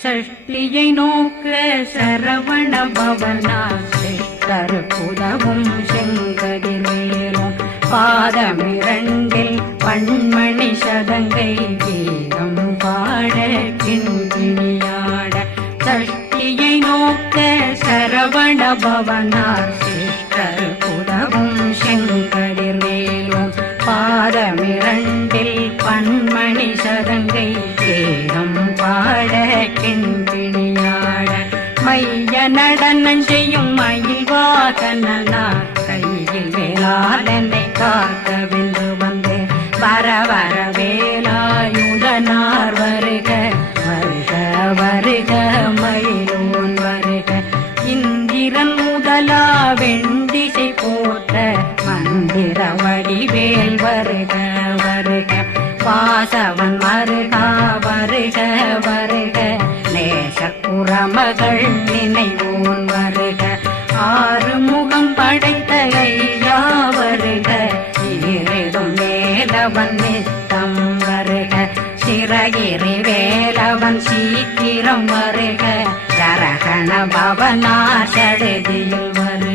சஷ்டியை நோக்க சரவண பவனா சிஷ்டருக்குதவும் செங்கதிர்வேலும் பாதமிரண்டில் பண்மணி சதங்கை கீதம் பாட கிண்கிணியாட சஷ்டியை நோக்க சரவண பவனார் சிஷ்டருக்குதவும் செங்கதிர்வேலும் பாதமிரண்டில் பண்மணி சதங்கை கீதம் பாட கிண்கிணியாட மைய நடனம் செய்யும் மயில் வாகனார் கையில் வேளாளனை காக்கவென்று வந்து வர வர வேலாயுதனார் வருக வருக வருக மயிலோன் வருக இந்திரன் முதலா வெண்டிசை போற்ற மந்திர வடிவேல் வருக வருக வாசவன் வருகா வருக வருக நேசக்குறமகள் நினைவோன் வருக ஆறு முகம் படைத்த ஐயா வருக ஈரிடும் வேலவன் நித்தம் வருக சிறகிரி வேலவன் சீக்கிரம் வருக ஜரகண பவனார் சடுதியில் வருக